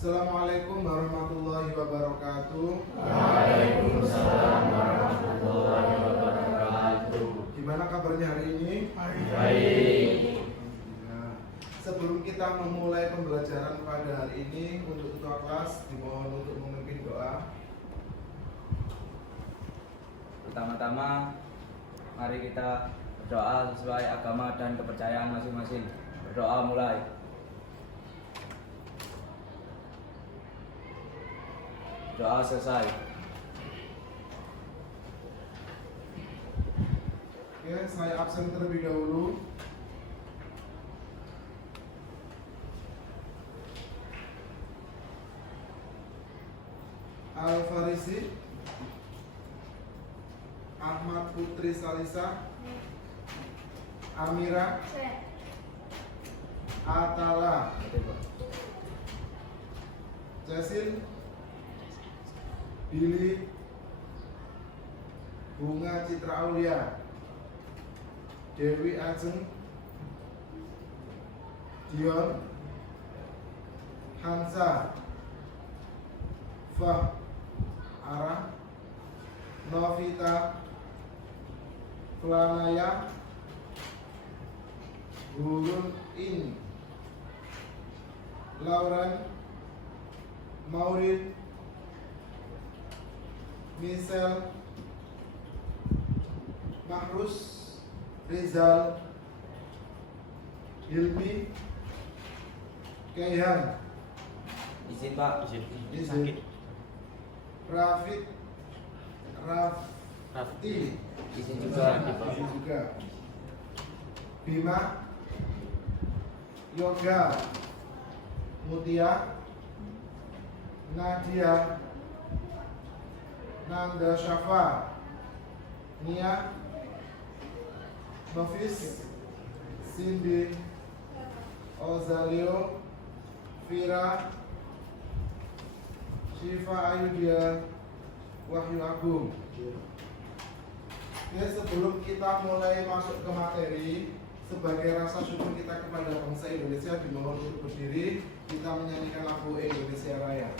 Assalamualaikum warahmatullahi wabarakatuh. Waalaikumsalam warahmatullahi wabarakatuh. Gimana kabarnya hari ini? Baik. Ya. Sebelum kita memulai pembelajaran pada hari ini, untuk ketua kelas dimohon untuk memimpin doa. Pertama-tama, mari kita berdoa sesuai agama dan kepercayaan masing-masing. Berdoa mulai. Doa selesai. Oke, saya absen terlebih dahulu. Al-Farisi, Ahmad Putri Salisa, Amira, Atala, Cecil, Billy, Bunga Citra Aulia, Dewi Ajeng, Dion, Hansa, Fah, Ara, Novita, Flanaya, Gurun In, Lauren, Maureen, Michelle, Mahrus, Rizal, Hilmi, Kayhan, Izin Pak. Izin, Rafid, Rafti, Izin juga. Izin juga, Bima, Yoga, Mutia, Nadia, Nanda Syafa, Nia, Nofis, Cindy, Ozalio, Vira, Syifa Ayudia, Wahyu Agung. Ya, sebelum kita mulai masuk ke materi, sebagai rasa syukur kita kepada bangsa Indonesia, dimohon untuk berdiri, kita menyanyikan lagu Indonesia Raya.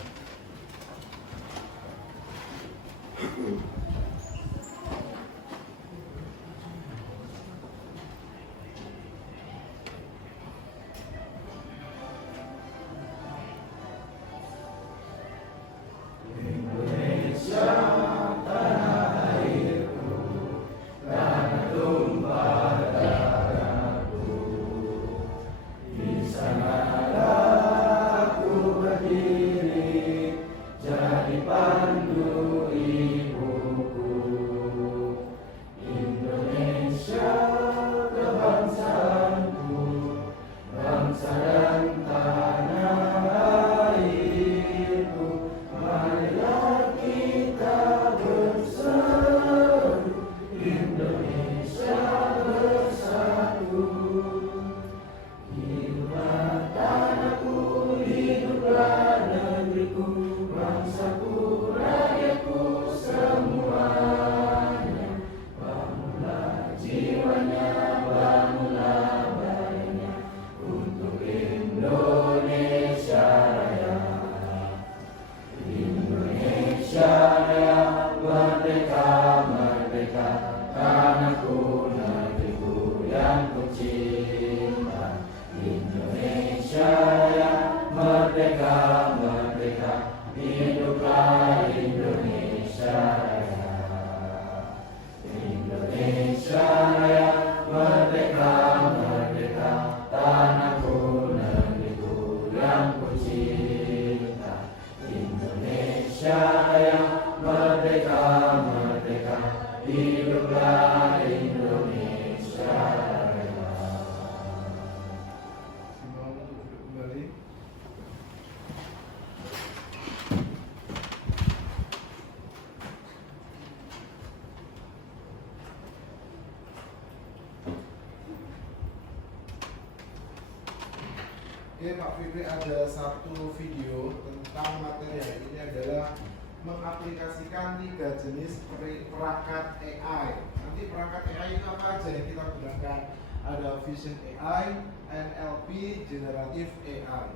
Oke Pak Fikri, ada satu video tentang materi hari ini adalah mengaplikasikan 3 jenis perangkat AI. Nanti perangkat AI itu apa aja yang kita gunakan? Ada Vision AI, NLP, Generative AI.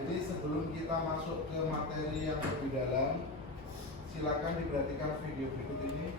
Jadi sebelum kita masuk ke materi yang lebih dalam, silakan diperhatikan video berikut ini.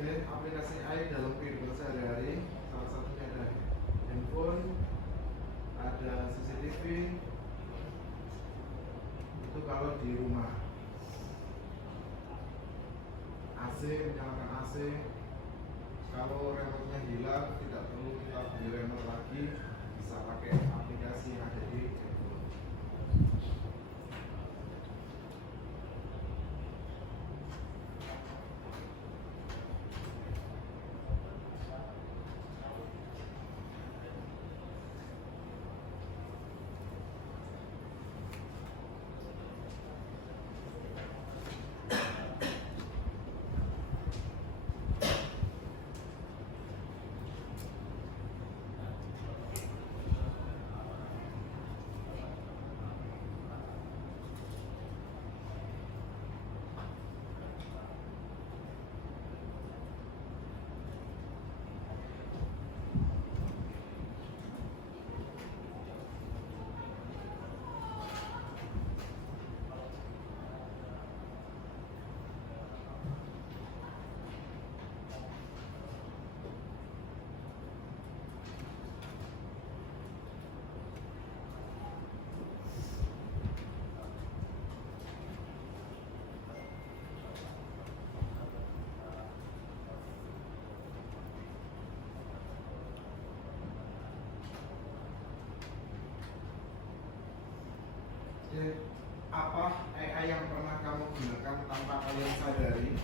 Oke, aplikasi AI dalam kehidupan sehari-hari, salah satunya ada handphone, ada CCTV, itu kalau di rumah. AC, menyalakan AC, kalau remote-nya hilang, tidak perlu kita beli remote lagi, bisa pakai aplikasi yang ada di handphone. Oke, apa AI yang pernah kamu gunakan tanpa kalian sadari?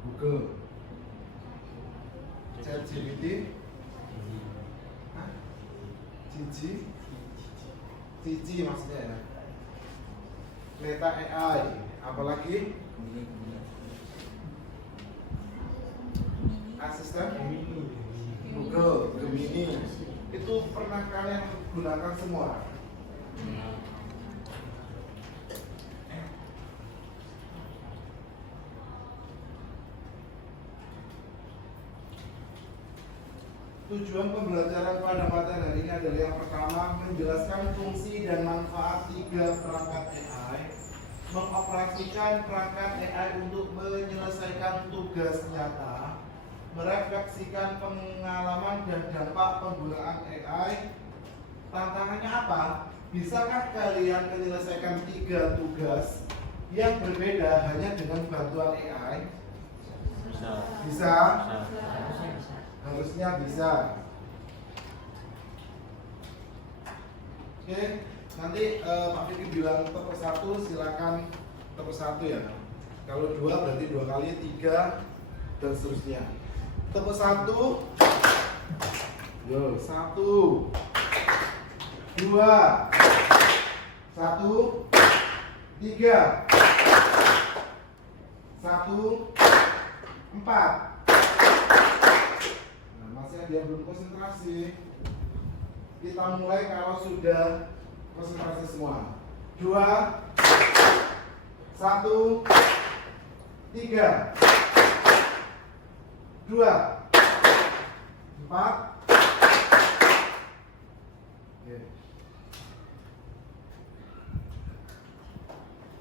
Google, ChatGPT, Cici maksudnya ya. Meta AI, apalagi asisten Google, Gemini, itu pernah kalian gunakan semua? Tujuan pembelajaran pada materi hari ini adalah yang pertama, menjelaskan fungsi dan manfaat 3 perangkat AI, mengoperasikan perangkat AI untuk menyelesaikan tugas nyata, merefleksikan pengalaman dan dampak penggunaan AI. Tantangannya apa? Bisakah kalian menyelesaikan 3 tugas yang berbeda hanya dengan bantuan AI? Bisa? Harusnya bisa. Oke, nanti Pak Fikri bilang tepuk 1, silakan tepuk 1 ya. Kalau 2 berarti 2 kali, 3 dan seterusnya. Tepuk 1. Yo, 1 2 1 3 1 4. Dia belum konsentrasi. Kita mulai kalau sudah konsentrasi semua. 2 1 3 2 4. Oke.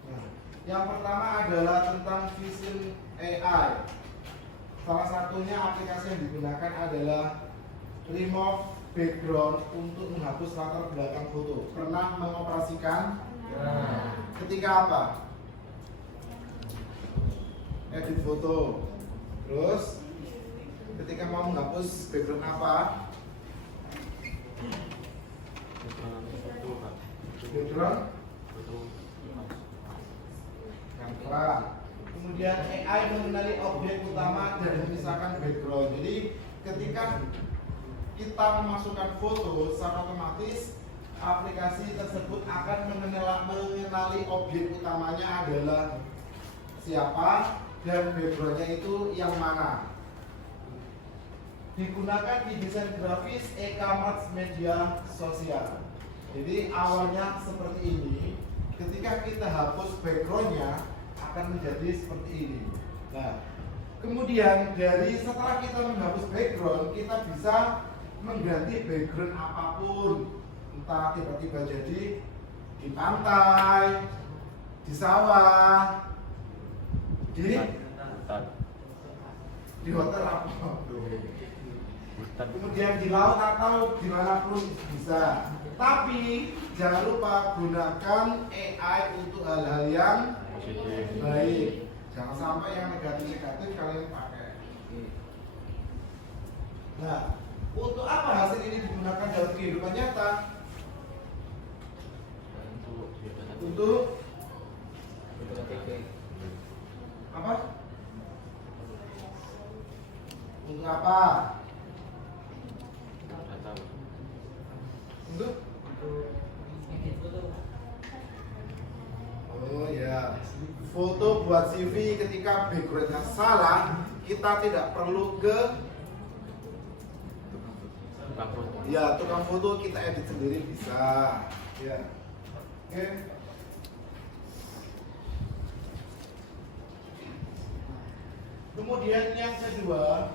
Nah, yang pertama adalah tentang Vision AI. Salah satunya aplikasi yang digunakan adalah remove background untuk menghapus latar belakang foto. Pernah mengoperasikan? Ketika apa? Edit foto. Terus ketika mau menghapus background apa? Background kamera. Kemudian AI mengenali objek utama dan memisahkan background. Jadi ketika kita memasukkan foto, secara otomatis aplikasi tersebut akan mengenali objek utamanya adalah siapa dan backgroundnya itu yang mana. Digunakan di desain grafis, e-commerce, media sosial. Jadi awalnya seperti ini, ketika kita hapus backgroundnya akan menjadi seperti ini. Nah, kemudian dari setelah kita menghapus background, kita bisa mengganti background apapun, entah tiba-tiba jadi di pantai, di sawah, di hotel apa, kemudian di laut atau dimanapun bisa. Tapi jangan lupa gunakan AI untuk hal-hal yang baik. Jangan sampai yang negatif-negatif kalian pakai. Nah, untuk apa hasil ini digunakan dalam kehidupan nyata? Untuk apa? Untuk apa? Untuk? Oh ya, foto buat CV ketika backgroundnya salah, kita tidak perlu ke tukang foto, kita edit sendiri bisa. Ya, oke. Kemudian yang kedua,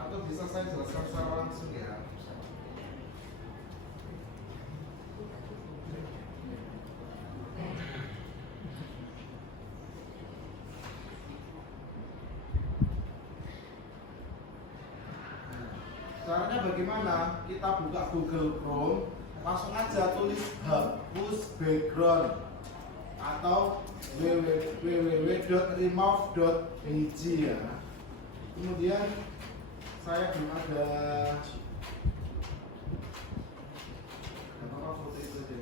atau bisa saya jelaskan secara langsung ya. Caranya bagaimana? Kita buka Google Chrome, langsung aja tulis hapus background atau www.remove.bg ya. Kemudian saya belum ada foto itu aja.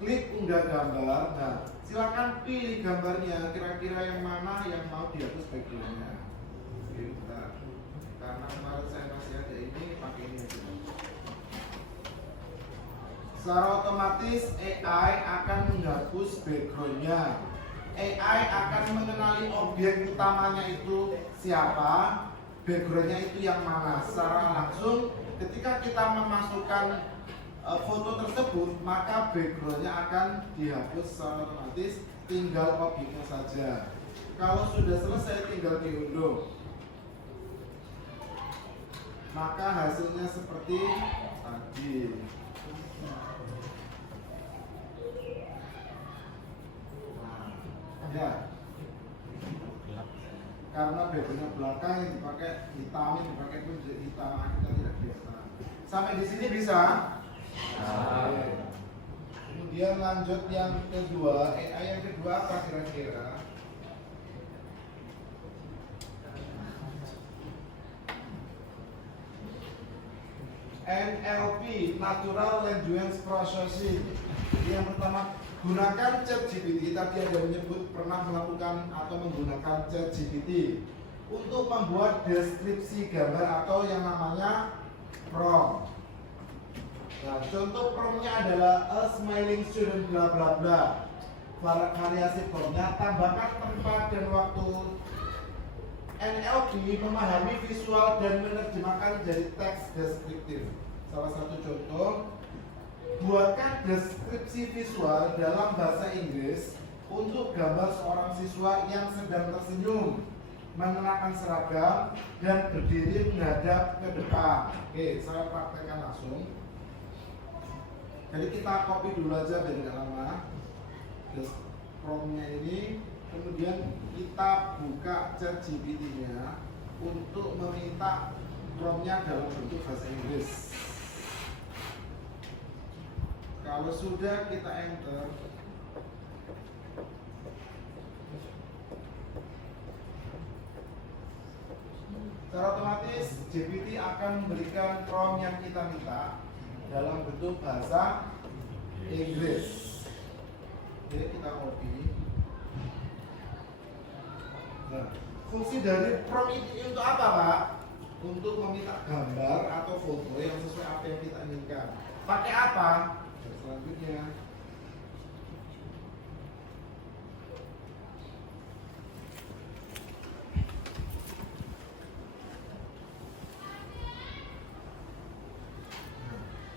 Klik unggah gambar. Nah, silakan pilih gambarnya, kira-kira yang mana yang mau dihapus backgroundnya. Karena kemarin saya masih ada ini, pakai ini aja. Secara otomatis AI akan menghapus backgroundnya. AI akan mengenali objek utamanya itu siapa, backgroundnya itu yang mana. Secara langsung, ketika kita memasukkan foto tersebut, maka backgroundnya akan dihapus secara otomatis, tinggal objeknya saja. Kalau sudah selesai, tinggal diunduh. Maka hasilnya seperti tadi. Ya, karena backgroundnya belakang yang dipakai hitam, yang dipakai pun hitam, kita tidak biasa. Sampai di sini bisa. Kemudian lanjut yang kedua, AI yang kedua apa kira-kira? NLP, Natural Language Processing. Jadi yang pertama, gunakan ChatGPT. Tadi ada menyebut pernah melakukan atau menggunakan ChatGPT untuk membuat deskripsi gambar atau yang namanya prompt. Nah, contoh promptnya adalah a smiling student bla bla bla. Variasi promptnya, tambahkan tempat dan waktu. NLP memahami visual dan menerjemahkan jadi teks deskriptif. Salah satu contoh, buatkan deskripsi visual dalam bahasa Inggris untuk gambar seorang siswa yang sedang tersenyum. mengenakan seragam dan berdiri menghadap ke depan. Oke, saya praktekkan langsung. Jadi kita copy dulu aja biar nggak lama. Terus promnya ini, kemudian kita buka ChatGPT-nya untuk meminta promnya dalam bentuk bahasa Inggris. Kalau sudah kita enter, secara otomatis GPT akan memberikan prompt yang kita minta dalam bentuk bahasa Inggris. Jadi kita copy. Nah, fungsi dari prompt ini untuk apa, Pak? Untuk meminta gambar atau foto yang sesuai apa yang kita inginkan. Pakai apa? Selanjutnya,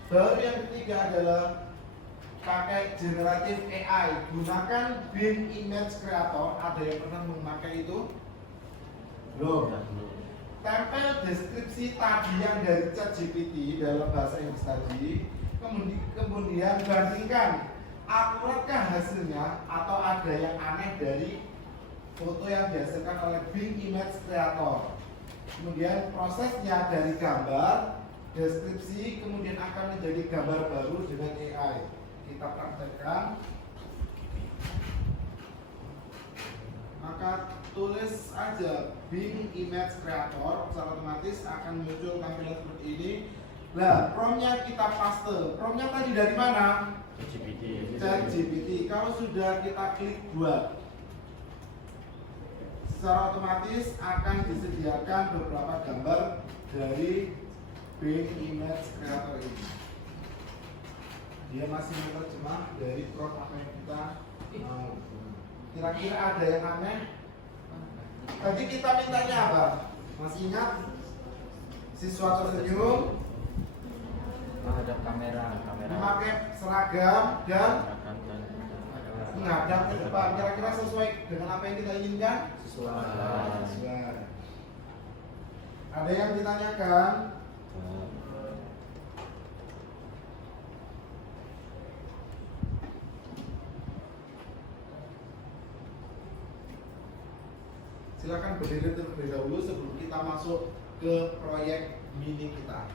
baru yang ketiga adalah pakai generatif AI. Gunakan Bing Image Creator. Ada yang pernah memakai itu? Belum. Tempel deskripsi tadi yang dari ChatGPT dalam bahasa Inggris tadi. Kemudian bandingkan akuratkah hasilnya atau ada yang aneh dari foto yang dihasilkan oleh Bing Image Creator. Kemudian prosesnya dari gambar, deskripsi, kemudian akan menjadi gambar baru dengan AI. Kita praktekkan. Maka tulis aja Bing Image Creator, secara otomatis akan muncul tampilan seperti ini. Nah, promnya kita paste. Promnya tadi dari mana? ChatGPT. Kalau sudah kita klik buat, secara otomatis akan disediakan beberapa gambar dari Bing Image Creator ini. Dia masih menerjemah dari prompt apa yang kita mau. Kira-kira ada yang aneh? Tadi kita mintanya apa? Masih ingat? Siswa tersenyum, menghadap kamera. memakai seragam dan menghadap ke depan. Kira-kira sesuai dengan apa yang kita inginkan? Sesuai. Ada yang ditanyakan? Silakan berdiri terlebih dahulu sebelum kita masuk ke proyek mini kita.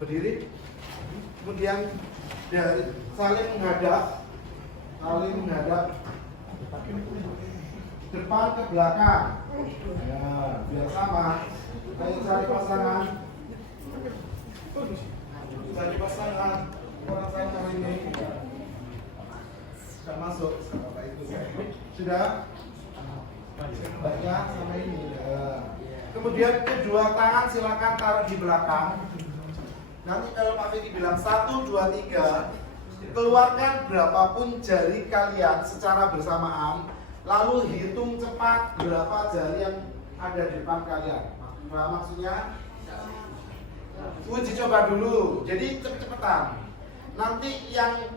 Berdiri, kemudian dari saling menghadap depan ke belakang. Ya, biar sama. Ayo cari pasangan. Cari pasangan. Orang saya hari ini sudah masuk. Sudah. Baca sama ini. Kemudian kedua tangan silakan taruh di belakang. Nanti kalau Pak Fikri bilang 1, 2, 3, keluarkan berapapun jari kalian secara bersamaan, lalu hitung cepat berapa jari yang ada di depan kalian. Maksudnya uji coba dulu. Jadi cepet-cepetan. Nanti yang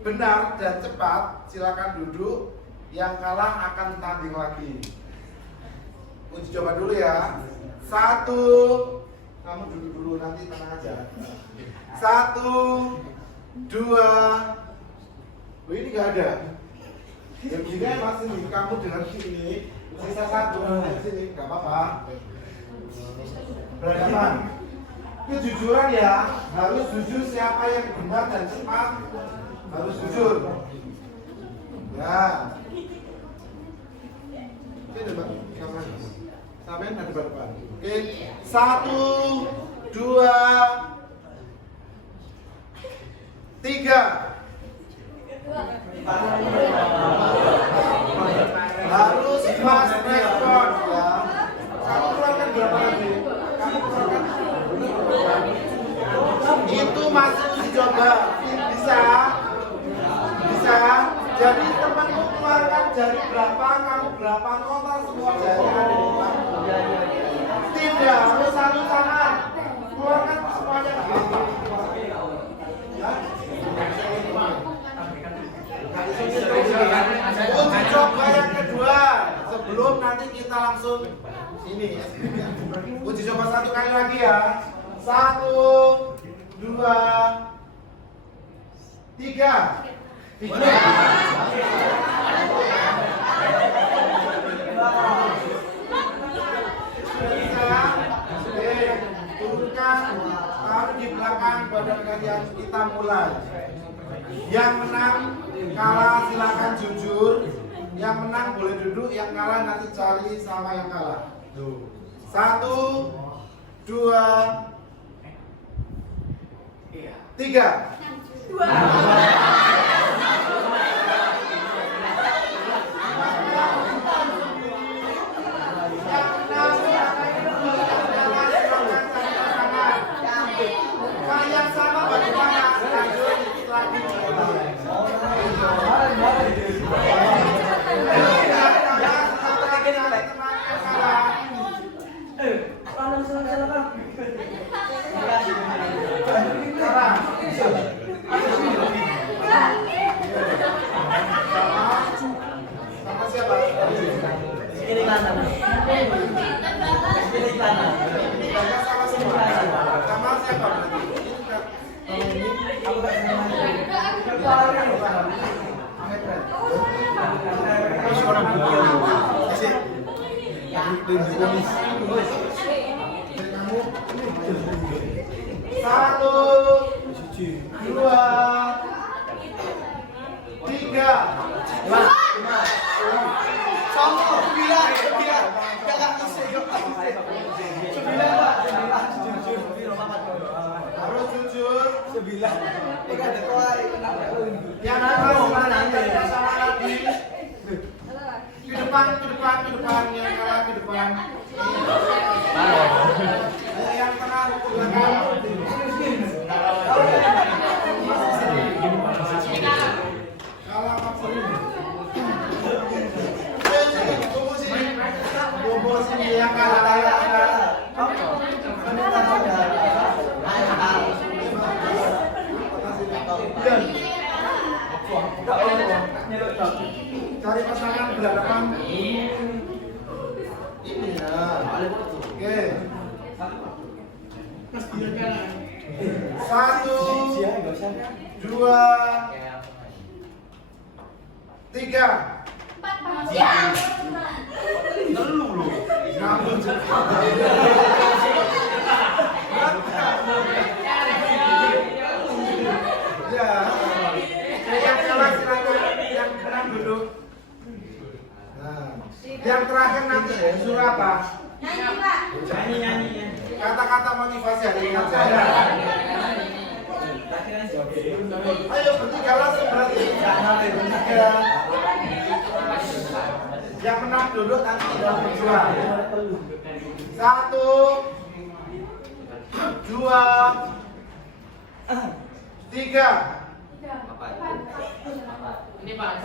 benar dan cepat silakan duduk. Yang kalah akan tanding lagi. Uji coba dulu ya. 1, kamu duduk dulu, nanti tenang aja. 1, 2. Oh, ini nggak ada. Yang juga masih nih, kamu dengan sini. Sisa 1, sini, nggak apa-apa. Berhadapan. Kejujuran ya, harus jujur siapa yang benar dan cepat. Harus jujur. Ya. Oke, debat sampai ada depan. Oke, 1, 2, 3. Harus fast respon ya. Kamu keluarkan berapa lagi? Kamu keluarkan. Itu masih uji coba. Bisa. Jadi temanmu keluarkan jari berapa, kamu berapa, total semua jari ada di depan. Tidak, harus satu tangan. Keluarkan semuanya. Uji coba yang kedua. Sebelum nanti kita langsung satu kali lagi ya. 1, 2, 3. Turunkan taruh di belakang badan kalian, kita mulai. Yang menang kalah silakan jujur. Yang menang boleh duduk, yang kalah nanti cari sama yang kalah. 1, 2, 3. Kalian sama bagaimana? Lanjut lagi. Sama siapa? Kiri kanan. Kiri kanan. Sama siapa? Sama siapa? Satu, 2, 3. Sama, 9. Kakak isi. 9, Pak. Harus jujur. 9. Ikan dekoai. Yang kalah silakan sama lagi. Ke depan. Yang kalah ke depan. Yang tengah ke belakang. Kalah maksimum. Tunggu sini yang kalah. Cari pasangan berhadapan. Ini ya. Oke. 1, 2, 3. Ya. Yang kalah silakan, yang menang duduk. Nah, yang terakhir nanti suruh apa? Nyanyi. Kata-kata motivasi hari ini saya. Ayo bertiga langsung berarti. Bertiga. Yang menang duduk nanti tinggal berjuang. 1, 2, 3. Ini Pak.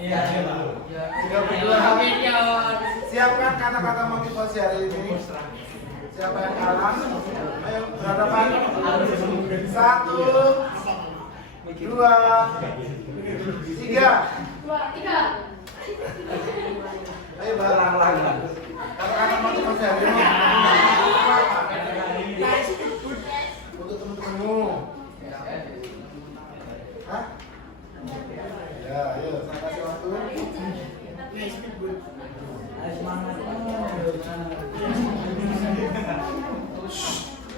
Iya. Siapkan kata-kata motivasi hari ini. Siapa yang kalah? Ayo berhadapan. 1, 2, 3. Ayo bareng lagi. Kata-kata motivasi hari ini. Untuk teman-temanmu. Hah? Ya, ayo saya kasih waktu.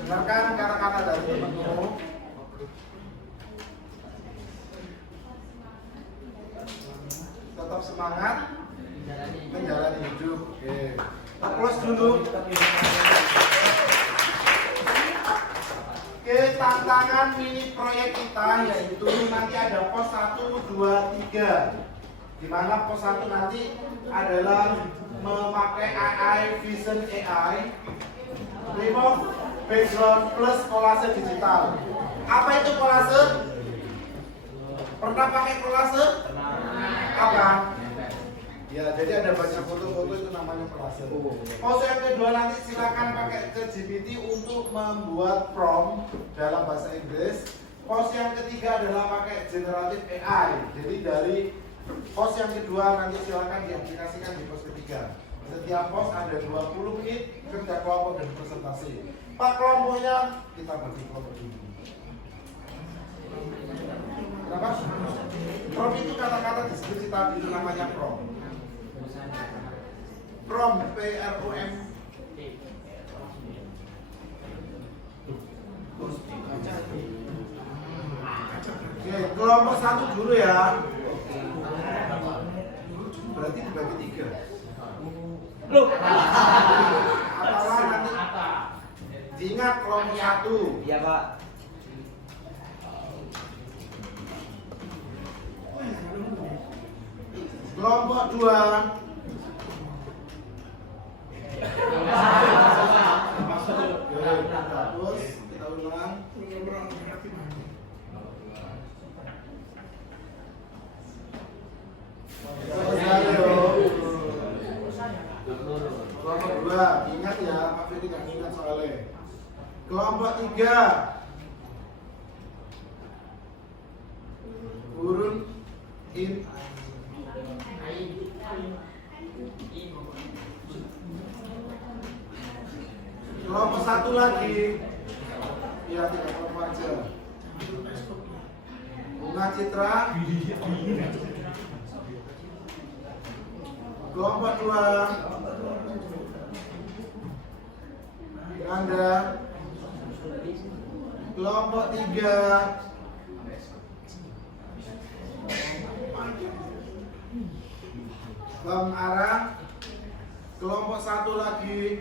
Dengarkan kata-kata dari temanmu. Tetap semangat menjalani hidup. Oke. Aplaus dulu. Oke, tantangan mini proyek kita yaitu nanti ada pos 1, 2, 3. Di mana pos 1 nanti adalah memakai AI Vision AI, remove background plus kolase digital. Apa itu kolase? Pernah pakai kolase? Apa? Ya, jadi ada banyak foto-foto itu namanya kolase. Pose yang kedua nanti silakan pakai ke GPT untuk membuat prompt dalam bahasa Inggris. Pose yang ketiga adalah pakai generative AI. Jadi dari pose yang kedua nanti silakan diaplikasikan di pose ketiga. Setiap pos ada 20 kit kerja kelompok dan presentasi. Pak, kelompoknya kita bagi kelompok dulu. Kenapa? Prom itu kata-kata deskripsi tadi itu namanya prom. Prom, P-R-O-M. Oke, kelompok 1 dulu ya. Berarti dibagi 3. Loh. Apalah nanti diingat kelompok 1. Iya, Pak. Kelompok 2. Terus kita ulang. Kelompok 2, ingat ya, Pak Firly nggak ingat soalnya. Kelompok 3, urun in. Kelompok 1 lagi, ya 3 kelompok aja. Bunga Citra. Kelompok 2, Anda. Kelompok 3, Bang Ara. Kelompok 1 lagi,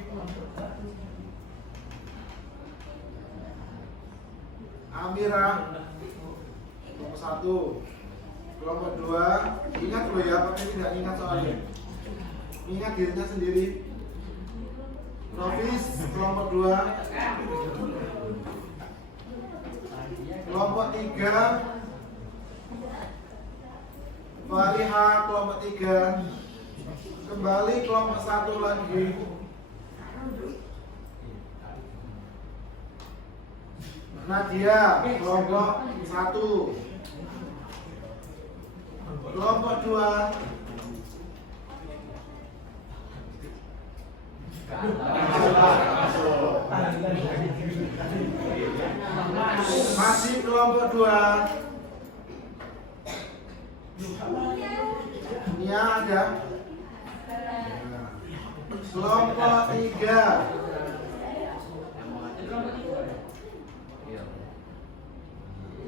Amira. Kelompok 1. Kelompok 2, ingat dulu ya, Pak tidak ingat soalnya. Ingat dirinya sendiri. Nofis, kelompok 2. Kelompok 3, Fariha, kelompok 3. Kembali kelompok 1 lagi. Nadia, kelompok 1. Kelompok 2, masih kelompok 2. Nia ada. Kelompok 3,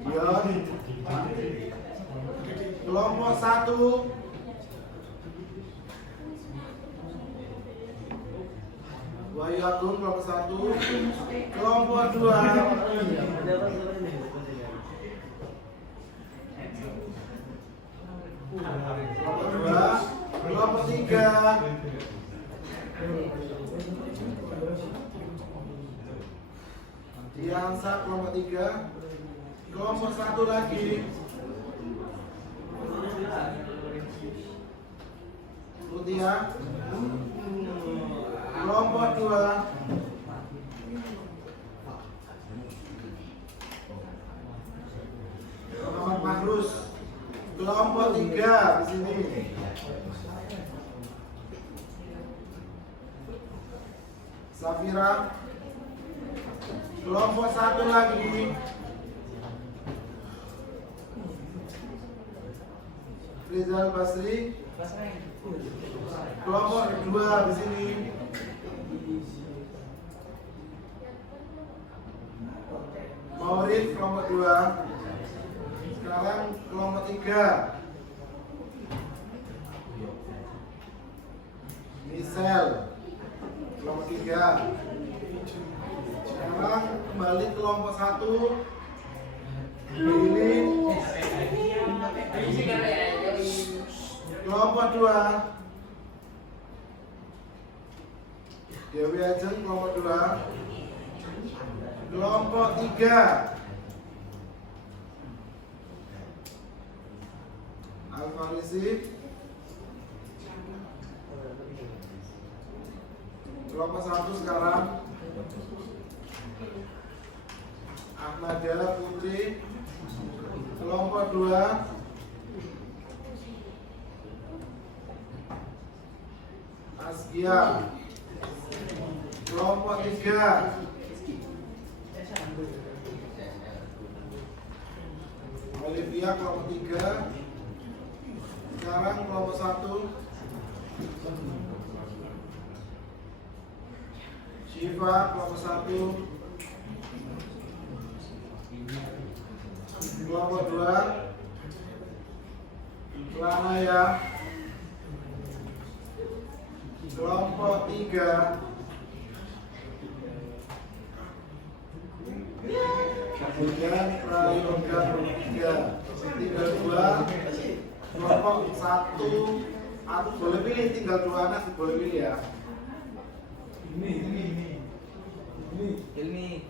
Dion. Kelompok 1, Wahyu Agung, kelompok 1. Kelompok 2, kelompok 3, Diansa, kelompok 3. Kelompok 1 lagi, Rutia. Kelompok 2, Muhammad Mahrus. Kelompok 3 di sini, Safira. Kelompok 1 lagi, Rizal Basri. Kelompok 2 di sini, Maurid, kelompok 2. Sekarang kelompok 3, Michelle, kelompok 3. Sekarang kembali kelompok 1, Billy. Kelompok 2, Dewi Ajeng, kelompok 2. Kelompok 3, Alfarisi. Kelompok 1 sekarang Ahmadiyah Putri. Kelompok 2, Zaskia. Kelompok 3 Olivia, kelompok 3. Sekarang kelompok 1 Shiva, kelompok 1. Kelompok 2 Lanaya. Kelompok 3 kemudian Prayoga 3. Tinggal 2 kelompok 1 atau boleh pilih, tinggal 2 anak boleh pilih ya. Ilmi.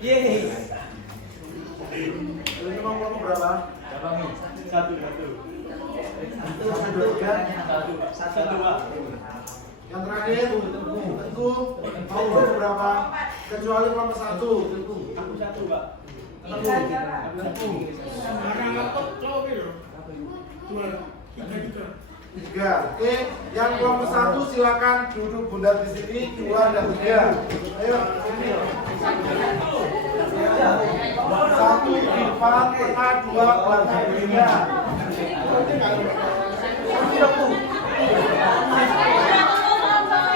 Yeay. Ini mau kelompok berapa? Berapa Mi? Satu. Satu, Pak. Yang terakhir Tengku mau kelompok berapa? Kecuali kelompok 1. Aku satu, Pak. Tiga. Oke, yang kelompok 1 silakan duduk bundar di sini. 2 dan 3. Ayo. 1 di depan, tengah, 2 belakang, 3.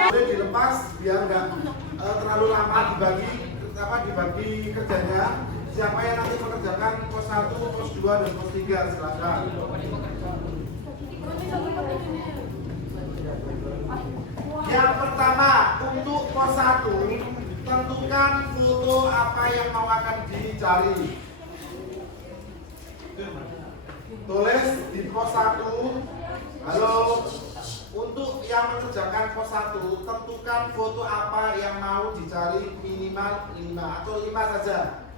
Boleh dilepas biar nggak terlalu lama dibagi kerjanya. Siapa yang nanti mengerjakan pos 1, pos 2 dan pos 3 silakan. Yang pertama, untuk pos 1 tentukan foto apa yang mau akan dicari. Tulis di pos 1. Halo, untuk yang mengerjakan pos 1 tentukan foto apa yang mau dicari, minimal 5 atau 5 saja.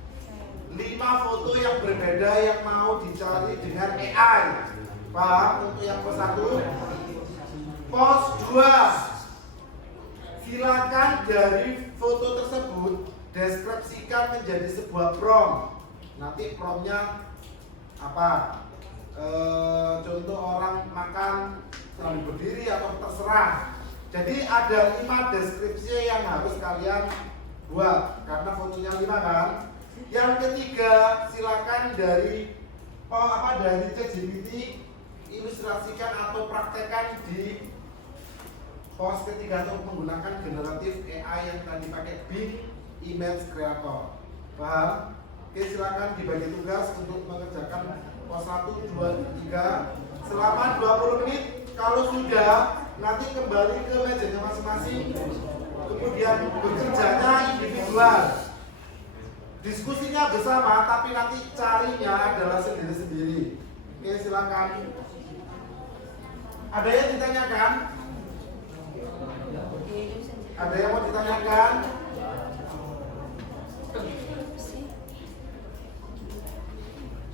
5 foto yang berbeda yang mau dicari dengan AI. Paham? Untuk yang pos 1. Pos 2, silakan dari foto tersebut deskripsikan menjadi sebuah prompt. Nanti promptnya apa? Contoh orang makan sambil berdiri atau terserah. Jadi ada 5 deskripsi yang harus kalian buat karena fotonya 5 kan. Yang ketiga, silakan dari ChatGPT ilustrasikan atau praktekkan di pos ketiga untuk menggunakan generatif AI yang tadi pakai Bing Image Creator. Paham? Oke, silakan dibagi tugas untuk mengerjakan pos 1, 2, 3 selama 20 menit. Kalau sudah, nanti kembali ke mejanya masing-masing. Kemudian bekerjanya individual. Diskusinya bersama, tapi nanti carinya adalah sendiri-sendiri. Oke, silakan. Ada yang ditanyakan? Ada yang mau ditanyakan?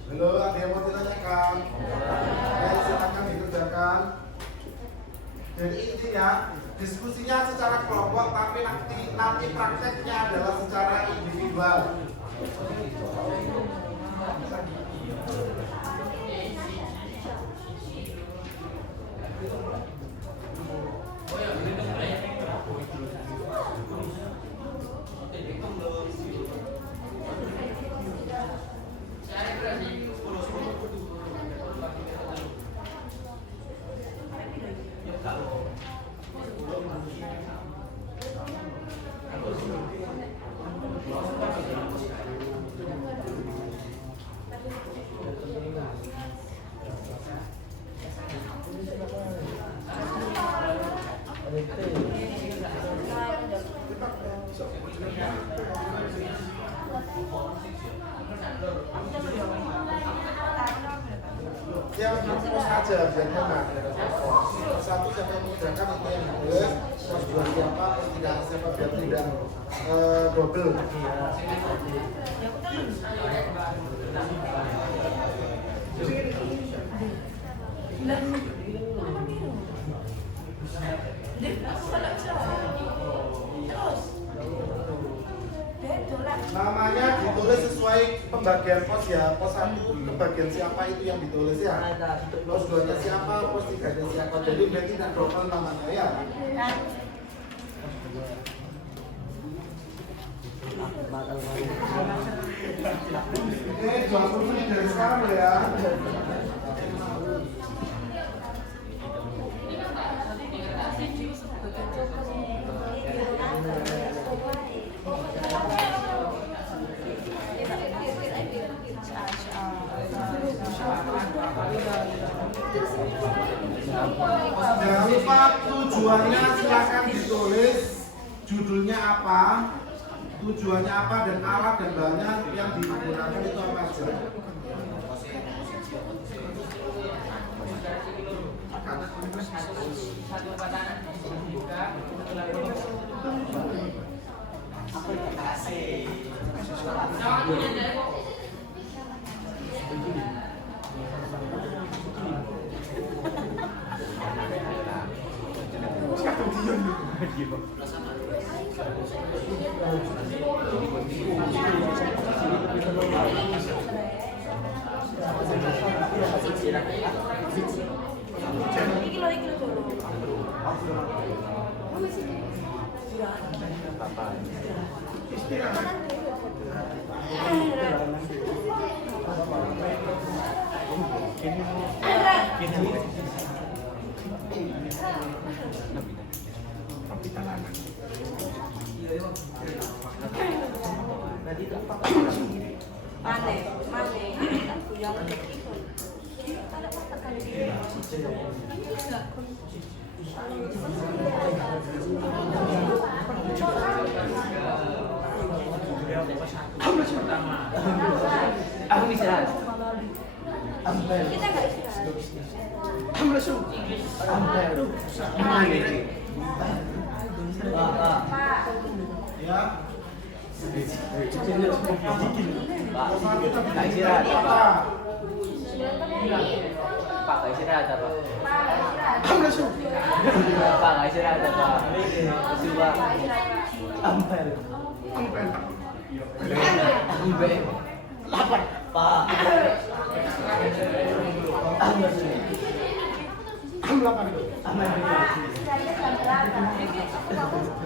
Halo, ada yang mau ditanyakan? Oke, silakan dikerjakan. Jadi intinya diskusinya secara kelompok, tapi nanti prakteknya adalah secara individual. Yang fokus aja biar enak. Satu siapa yang mengerjakan itu yang nulis, pos 2 siapa, pos 3 siapa biar tidak double. Namanya ditulis sesuai pembagian pos ya. Pos 1 kebagian siapa itu yang ditulis ya. Pos 2 nya siapa, pos 3 nya siapa. Jadi berarti tidak double namanya ya. Oke, 20 menit dari sekarang loh ya. Jangan lupa tujuannya silakan ditulis judulnya apa, tujuannya apa dan alat dan bahannya yang digunakan itu apa aja. Aku istirahat. Kita nggak istirahat. Ya. Pak istirahat apa? Pak nggak istirahat apa? Pak nggak istirahat apa? Coba. Ampel. Lapar. Pak.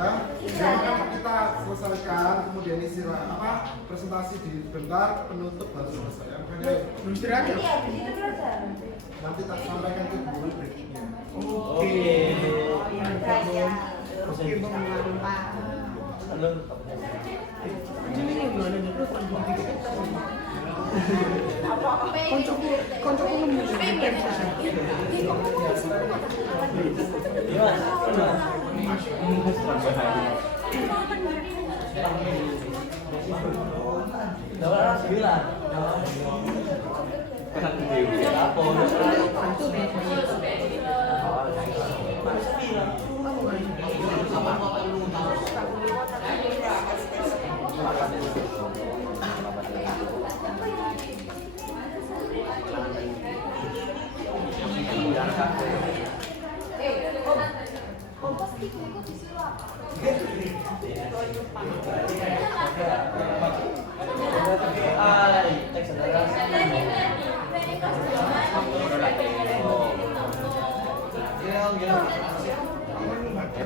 Ya, sekarang kita selesaikan, kemudian istirahat apa presentasi di bentar, penutup baru selesai. Belum istirahat ya? Nanti tak sampaikan ke guru berikutnya.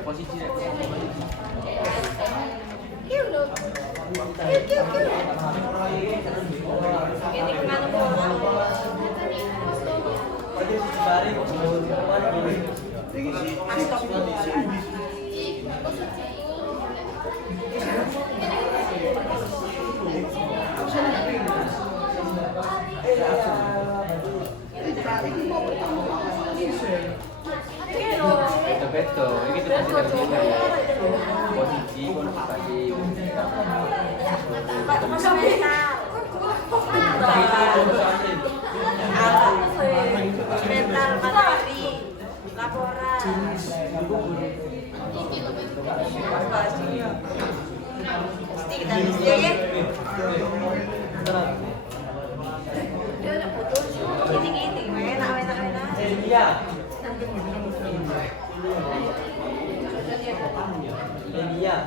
Posisi betul, ini kita posisi kualifikasi. Mental, materi, laporan. Mesti kita list ya. Dia udah putus. Gini-gini, enak. Iya. Iya.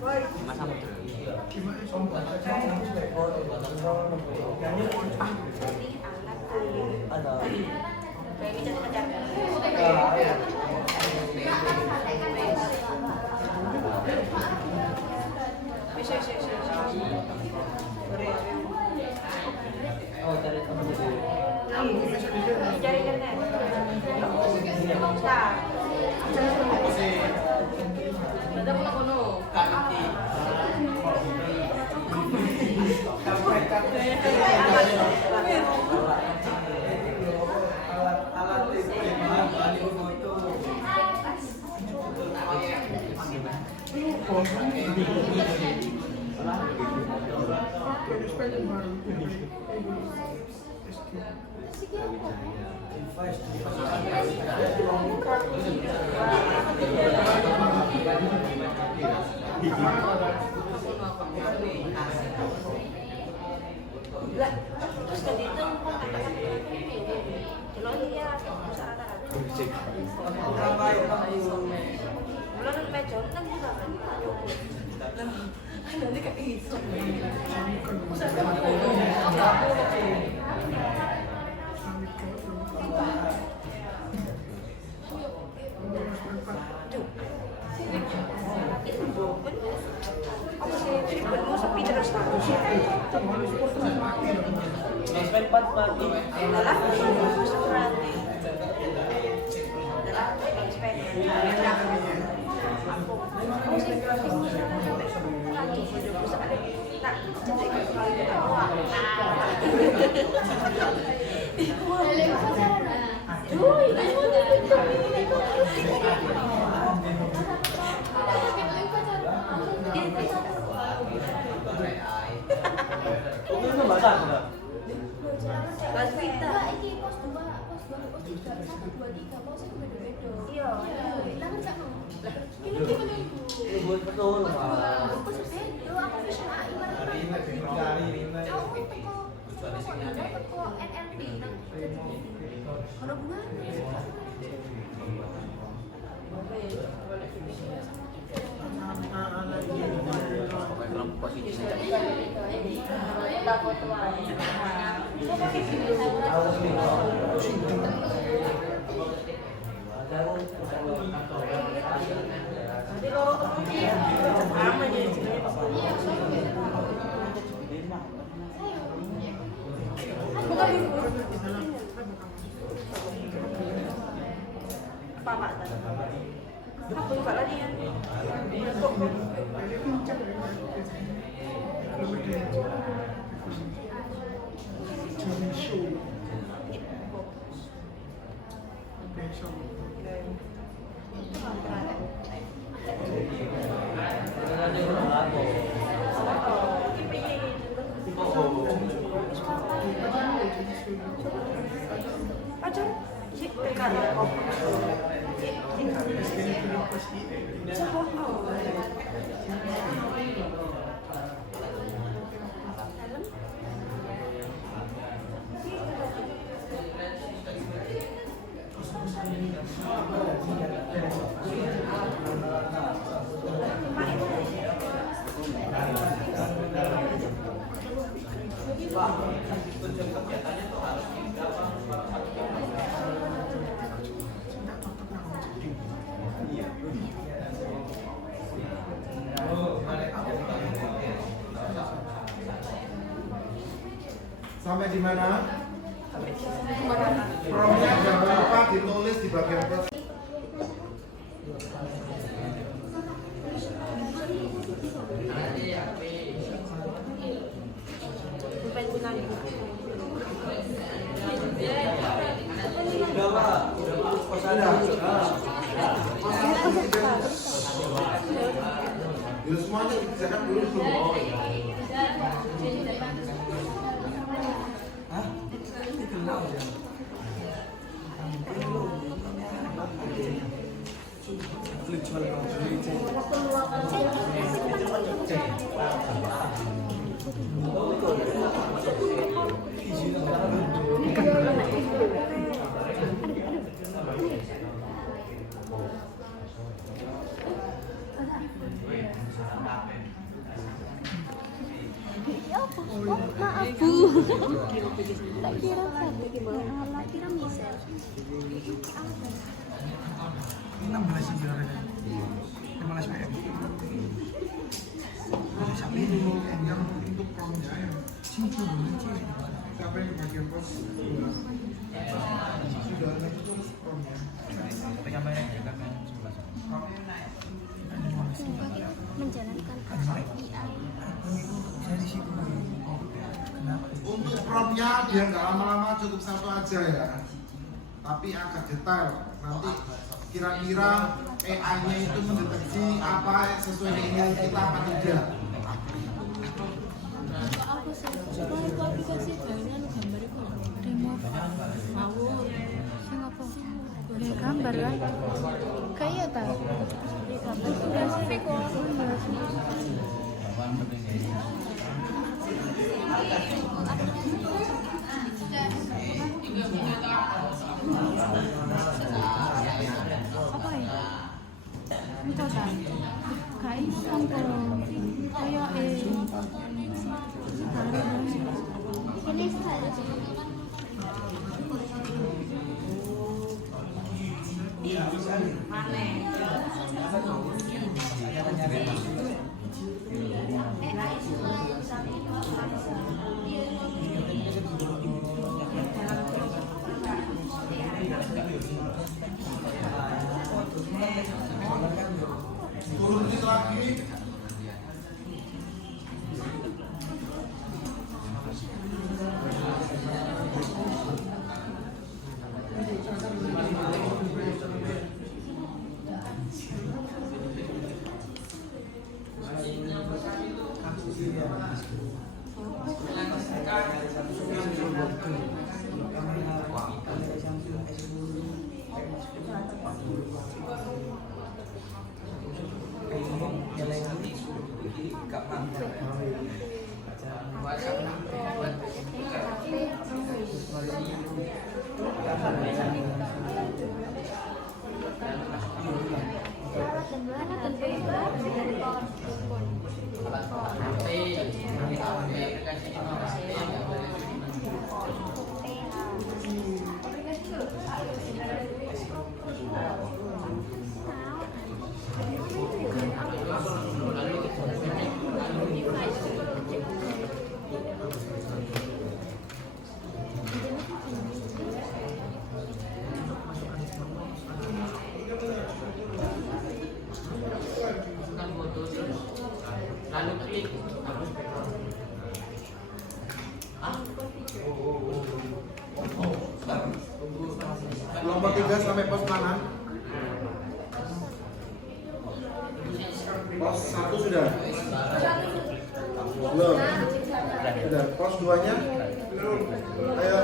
Boy. Mas Samudra. Ini anak tuh. Kayak ini jadi pacar. Bisa. Oh, cari teman dulu. Cari kan? Nah. Ada pula kono. Alat itu gimana? Balik foto. Lah, terus tadi itu kata-kata jelok ya, usaha Belum meja kan juga kan. Nanti kayak itu. Aku sih bener sepi terus aku sih. Sampai 4 pagi. Adalah berarti. Adalah sepeda. Aku sih Itu bahasa enggak? Mas Vita. Iya. Buat betul. Dalam posisi sejak Apa Pak? Aku lupa lagi ya. Pacar, si PK Sampai di mana? Promnya jangan lupa ditulis di bagian atas. Ya semuanya dikerjakan dulu belum? Oh, maaf Bu. Tak kira satu gimana? Tak kira misal. Ini 16 sih juara. 15 PM. Siapa ini yang untuk promnya ya? Sini tuh, siapa yang bagian pos? Sudah ada itu promnya. Tapi kamarnya kan 11. Menjalankan AI. Saya di situ. Kenapa? Untuk promnya biar nggak lama-lama cukup satu aja ya. Tapi agak detail. Nanti kira-kira AI-nya itu mendeteksi apa yang sesuai dengan kita apa tidak. Aku sih, cuma itu aplikasi banyak gambar itu remote ngawur. Sing apa? Boleh gambar kan? Kayak tahu. Gambar itu udah spek kok. Apa ya? Itu kan? Kayak sampel kayak ini sekali. Turun dikit lagi. Lalu klik Kelompok 3 sampai pos mana? Pos 1 sudah? Belum? Sudah. Pos 2-nya? Ayo.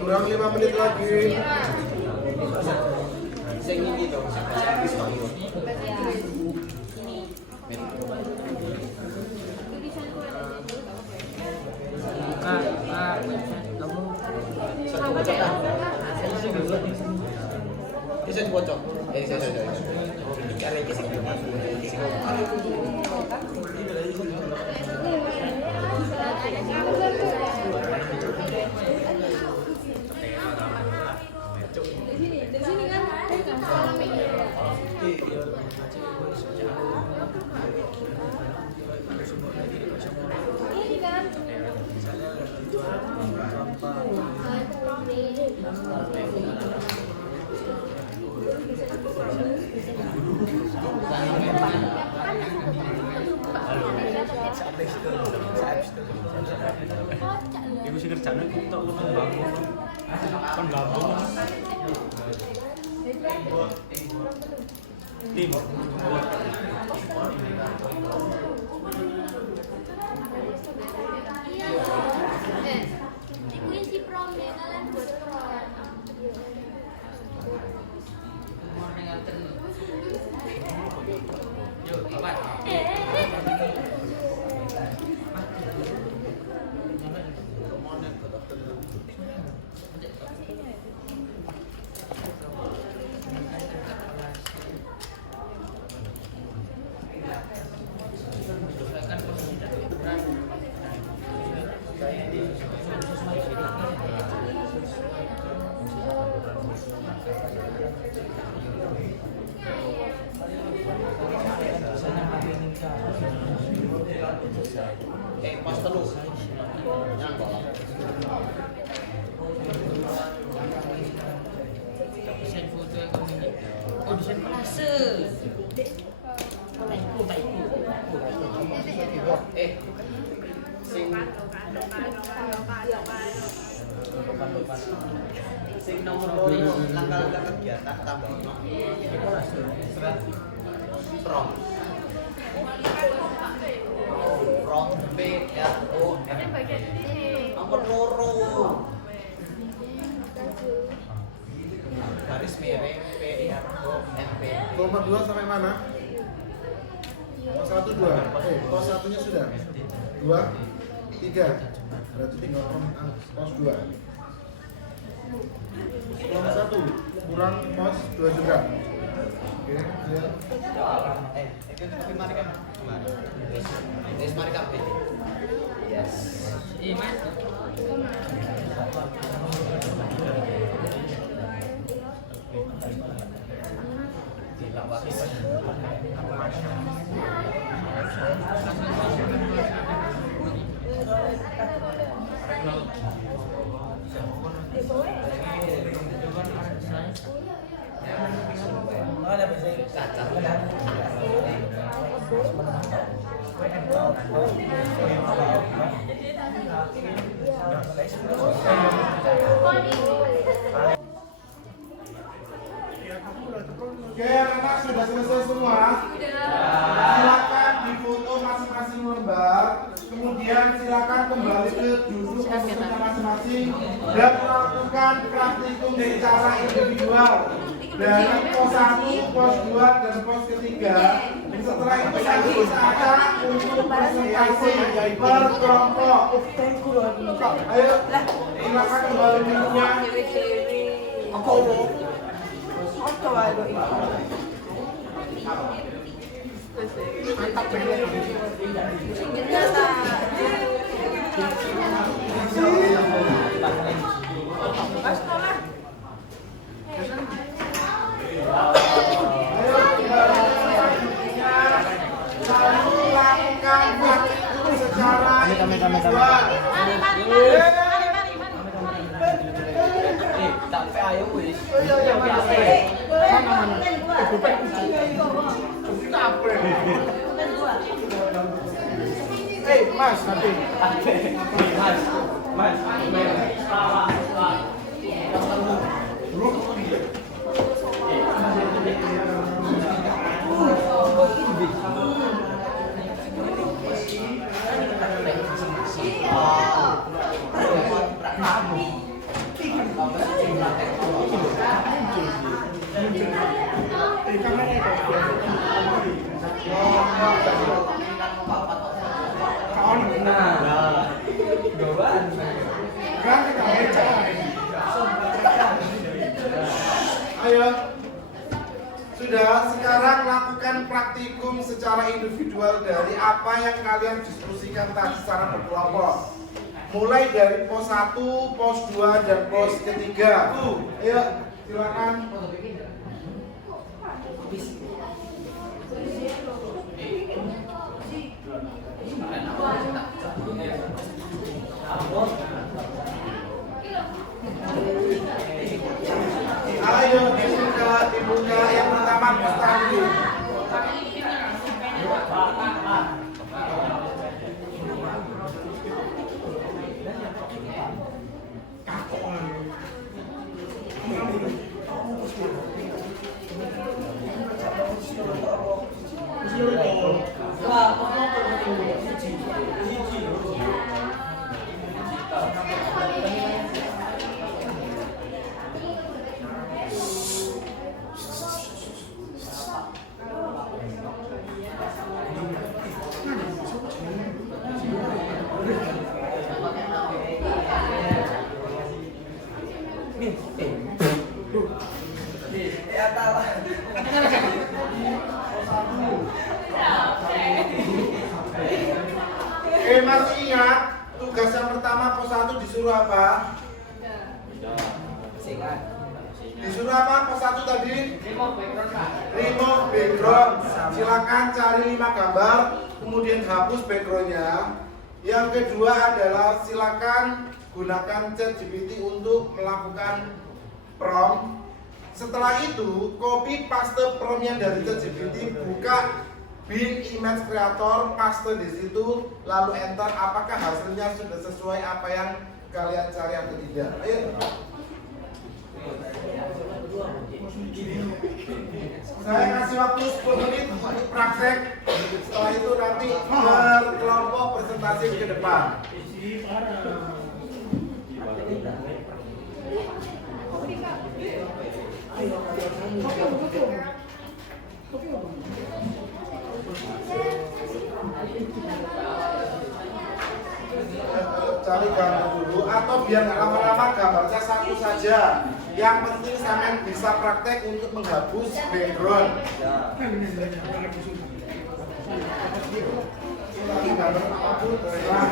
Kurang 5 menit lagi. Bisa dibocok. Cari kisah. Ibu sih kerjanya kita bangun. Kan bangun. Tim. Iku isi promnya kalian buat prom. Yuk, Bapak. Pas telu. Nyangkol. Desain foto yang kamu ini. Oh, desain kolase. Sing nomor loro langkah-langkah kegiatan tambah prom. Prom P R O M. Nomor loro. Garis miring P R O M P. Nomor 2 sampai mana? Pos 1 2. Pos 1-nya sudah. 2 3. Berarti tinggal pos 2. Nomor 1 kurang pos 2 juga. Oke, ya. Itu tapi mari kan. Mari kan. Yes. Iman. Oke, anak sudah selesai semua. Silakan difoto masing-masing lembar. Kemudian silakan kembali ke duduk posisinya masing-masing dan melakukan praktikum secara individual dari pos 1, pos 2, dan pos ketiga. Setelah itu saya usahakan untuk presentasi per kelompok. Ayo, silakan kembali duduknya. Lakukan praktikum secara dua. Sampai ayo wis. Mas, nanti. Mas. Ayo. Sudah, sekarang lakukan praktikum secara individual dari apa yang kalian diskusikan tadi secara berkelompok. Mulai dari pos 1, pos 2, dan pos ketiga. Ayo, silakan. Ayo dibuka yang pertama pos tadi. Masih ingat tugas yang pertama pos 1 disuruh apa? Disuruh apa pos 1 tadi? Remove background. Silakan cari 5 gambar, kemudian hapus backgroundnya. Yang kedua adalah silakan gunakan ChatGPT untuk melakukan prompt. Setelah itu, copy paste promptnya dari ChatGPT, buka Bing Image Creator, paste di situ, lalu enter. Apakah hasilnya sudah sesuai apa yang kalian cari atau tidak? Ayo. Saya kasih waktu 10 menit untuk praktek. Setelah itu nanti berkelompok presentasi ke depan. Cari gambar dulu atau biar nggak lama-lama gambarnya satu saja. Yang penting sampean bisa praktek untuk menghapus background. Lagi gambar apapun terserah.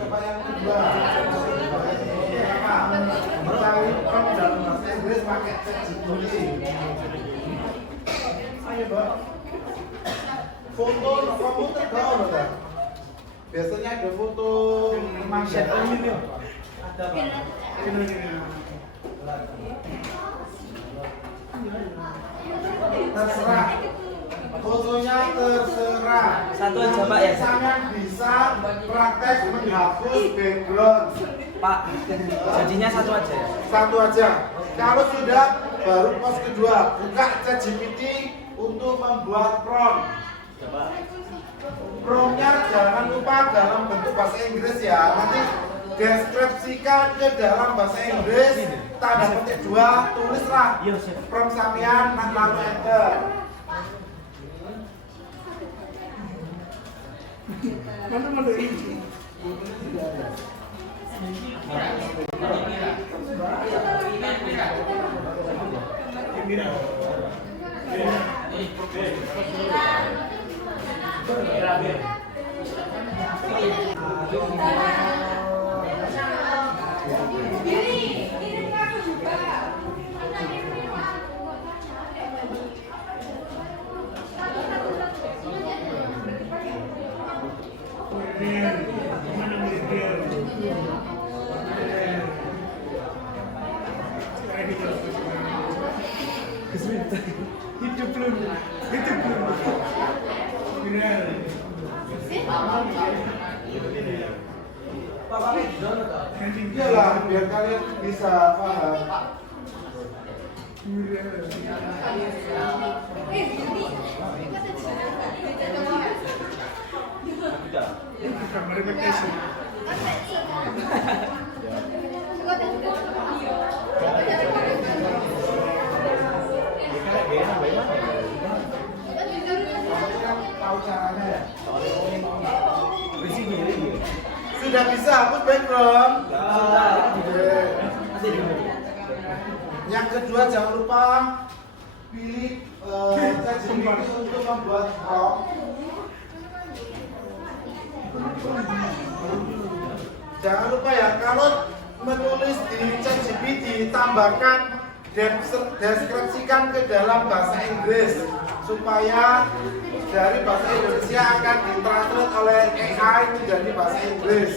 Coba yang kedua. Mencari prompt dalam bahasa Inggris pakai ChatGPT. Ayo, Mbak. Foto komputer kau ada? Biasanya ada foto masyarakat. Ada Pak. Terserah. Fotonya terserah. Satu aja Pak ya. Sangat bisa praktek menghapus background. Pak, jadinya satu aja ya? Satu aja. Kalau sudah, baru pos kedua. Buka ChatGPT untuk membuat prompt. Promptnya jangan lupa dalam bentuk bahasa Inggris ya. Nanti deskripsikan ke dalam bahasa Inggris. Tanda petik 2, tulislah prompt sampean, lalu enter. Mana ini? Iyalah, biar kalian bisa paham. Tahu caranya ya? Sudah bisa hapus background? Yang kedua jangan lupa pilih ChatGPT untuk membuat prompt. Jangan lupa ya, kalau menulis di ChatGPT tambahkan deskripsikan ke dalam bahasa Inggris supaya dari bahasa Indonesia akan ditranslate oleh AI menjadi bahasa Inggris.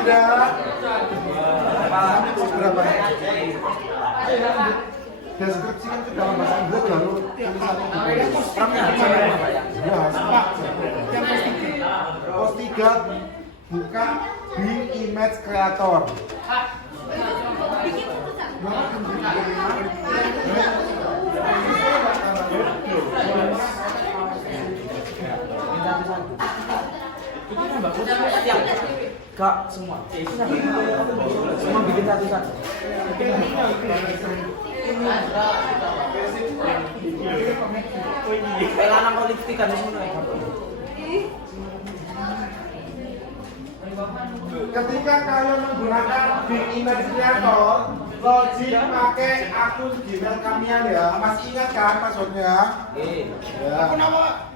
Sudah? Berapa? Deskripsikan ke dalam bahasa Inggris baru tulisannya ya, pos 3 buka Bing Image Creator. Kak, semua. Semua bikin satu-satu. Lanang politik kan semua. Ketika kalian menggunakan Bing Image Creator, login pakai akun Gmail kalian ya. Masih ingat kan passwordnya? Ya. Akun apa?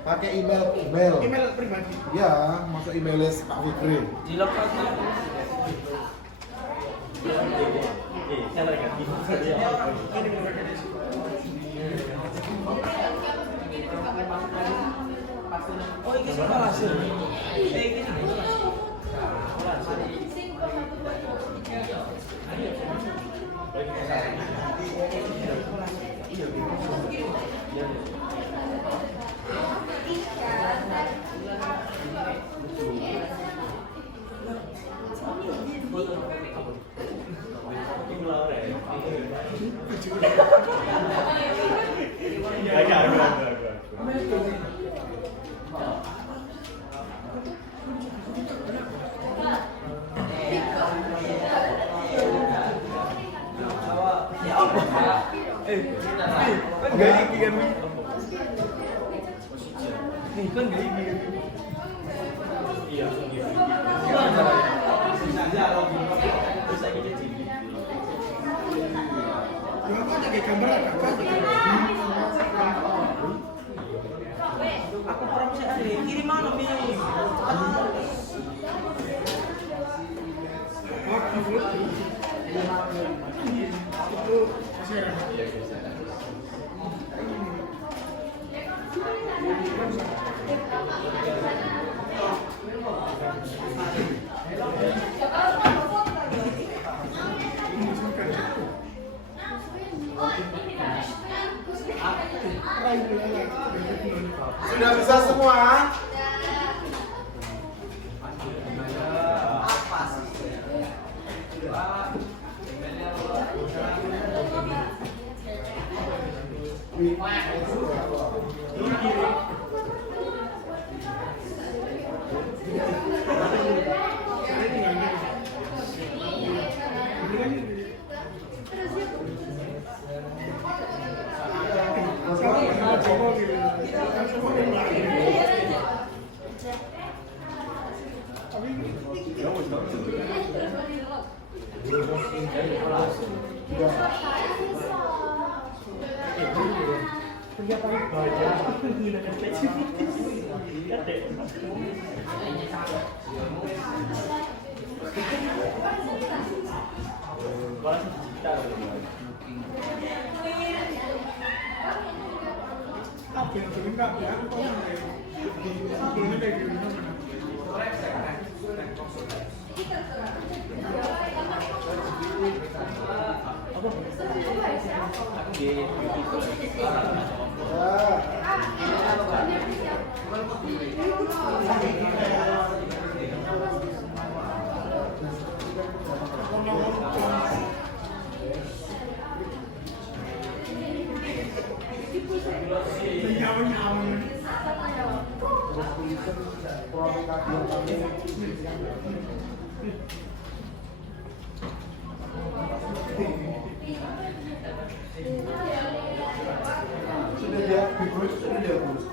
Pakai email pribadi. Ya, masuk emailnya Pak Fikri. Di lock aja. Oh, ini sudah hasil. Ini. gambar agak Aku kurang sih ada kirim mana Mi? itu masih ada. Sudah bisa semua? Sudah dia bibus, sudah dia bibus.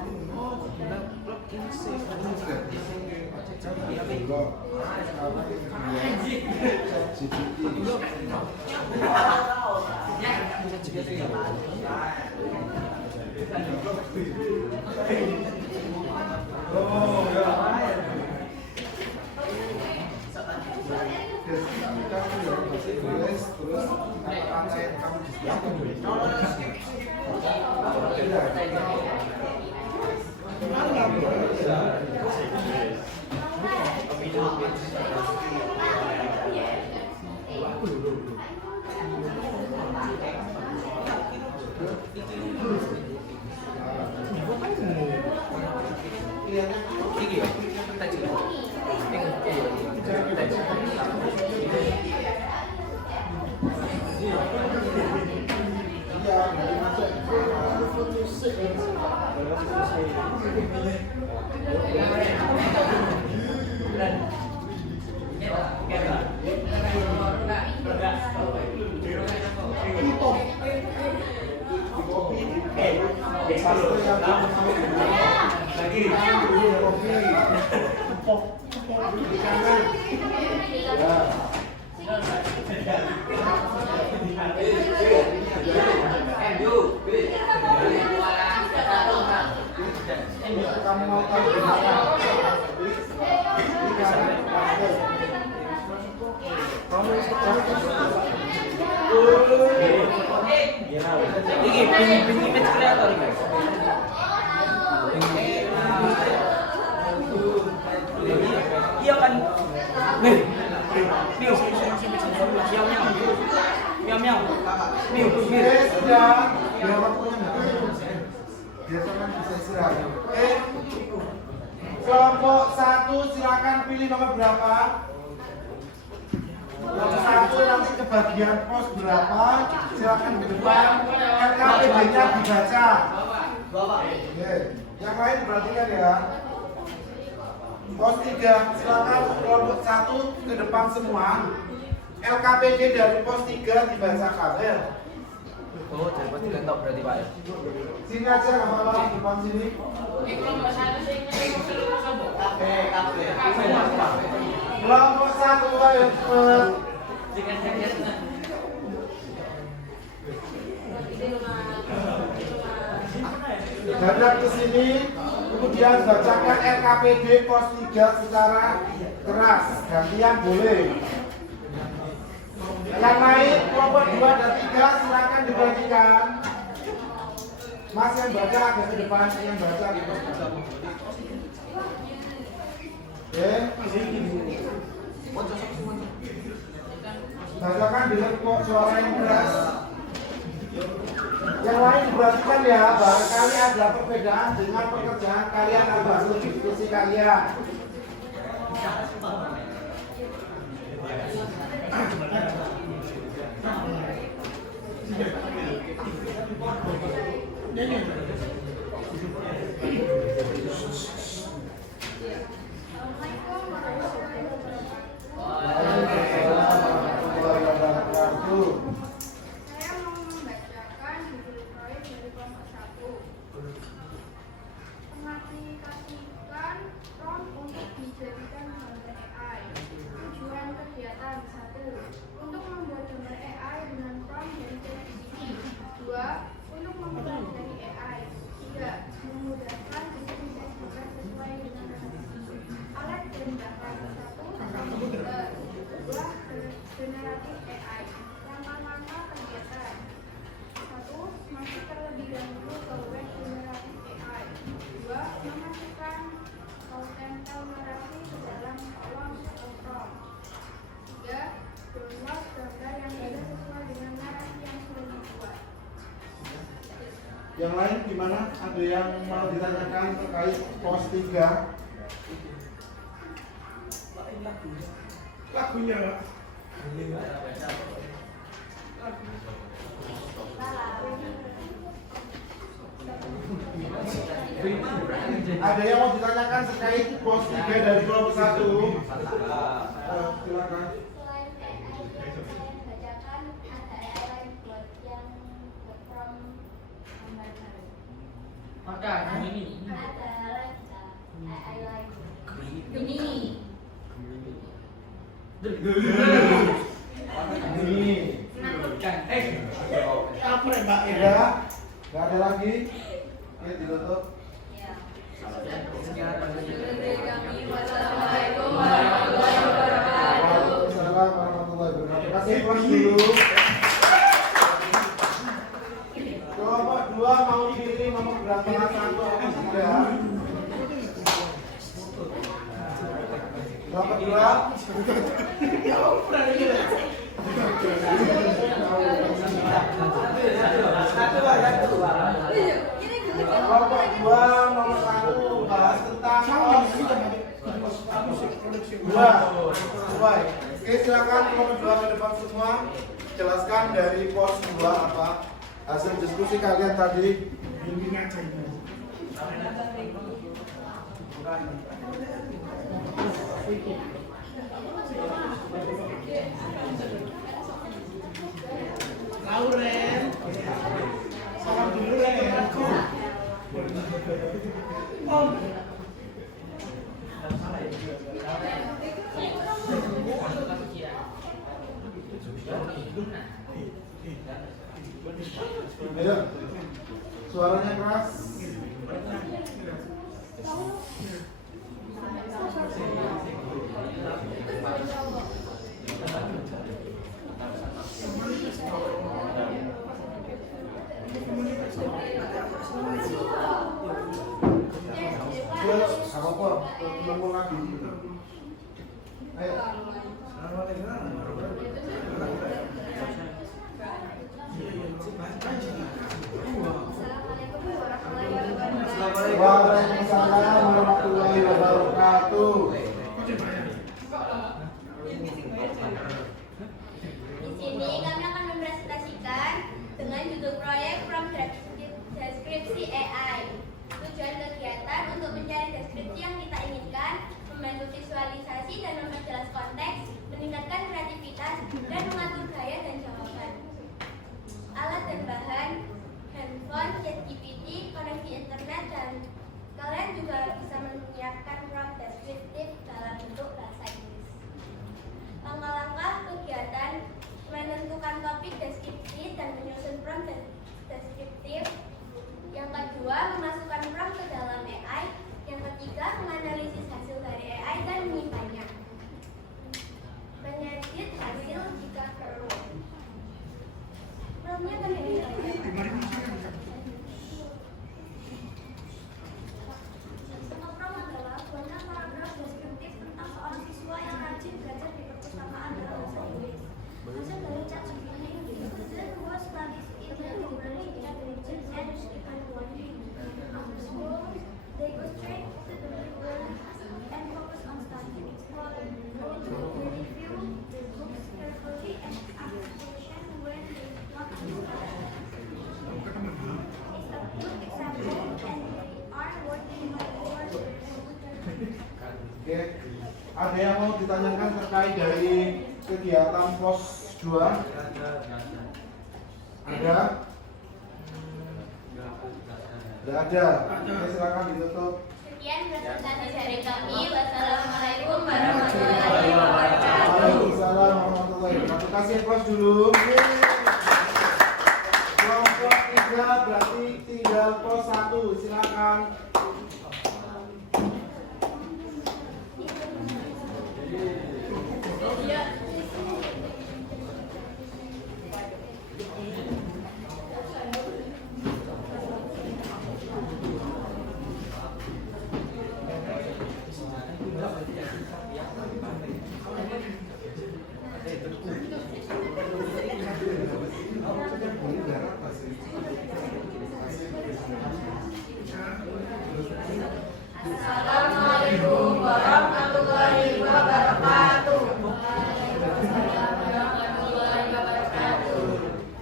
Kamu mau tahu Ini pinggir kreator ini. Iya kan? Nih. Miu. Miau miau. Miau miau. Miu. sudah biar waktunya biar teman bisa istirahat. Kelompok 1 silakan pilih nomor berapa? Nomor 1 nanti kebagian pos berapa? Silakan ke depan. LKPD-nya dibaca. Oke. Yang lain perhatikan ya. Pos 3 silakan kelompok 1 ke depan semua. LKPD dari pos 3 dibacakan ya. Oh, dari pos 3 tok berarti Pak ya. Sini aja nggak apa-apa, depan sini. Kelompok 1 ayo cepet. Hadap ke sini, kemudian bacakan RKPD pos 3 secara keras. Gantian boleh. Yang lain kelompok 2 dan 3 silakan dibagikan. Mas yang baca agak ke depan, yang baca gitu. Oke. Bacakan dengan suara yang keras. Yang lain diperhatikan ya, barangkali ada perbedaan dengan pekerjaan kalian atau hasil diskusi kalian. Mengaplikasikan prompt untuk dijadikan gambar AI. Tujuan kegiatan 1. Untuk membuat gambar AI dengan prompt dari ChatGPT. 2. Untuk mempelajari AI. 3. Memudahkan untuk mendesain gambar sesuai dengan alat dan data. 1. Komputer. 2. Generatif AI. Langkah-langkah kegiatan. 1. Masuk terlebih dahulu ke web generatif AI. 2. Memasukkan tempel narasi ke dalam kolom atau prompt. 3. Download gambar yang sudah sesuai dengan narasi yang sudah dibuat. Yang lain gimana? Ada yang mau ditanyakan terkait pos 3? Lagunya Pak. Ada yang mau ditanyakan terkait pos 3 dari kelompok 1? Silakan. Selain AI, bacakan ada AI lain buat yang buat prompt gambar. Maka ini Ada AI lain. Gemini. Ini. menakutkan. Apa ya Mbak? Ya. Nggak ada lagi. Oke, ditutup. Assalamualaikum warahmatullahi wabarakatuh. Waalaikumsalam warahmatullahi wabarakatuh. Kasih kelas dulu. Kelompok 2 mau pilih nomor berapa? 1 atau 3? Kelompok 2. Kelompok 2 nomor 1 bahas tentang Oke, silakan kelompok 2 ke depan semua. Jelaskan dari pos 2 apa hasil diskusi kalian tadi. Lauren, salam dulu Ren. Ayo, suaranya keras. Apa-apa, ngomong lagi. Ayo. Assalamualaikum warahmatullahi wabarakatuh. Waalaikumsalam warahmatullahi Ada yang mau ditanyakan terkait dari kegiatan pos 2? Ada? Tidak ada. Oke, silakan ditutup. Sekian presentasi dari kami. Wassalamualaikum warahmatullahi wabarakatuh. Waalaikumsalam warahmatullahi wabarakatuh. Kasih pos dulu. Kelompok 3 berarti tinggal pos 1. Silakan. Assalamualaikum warahmatullahi wabarakatuh.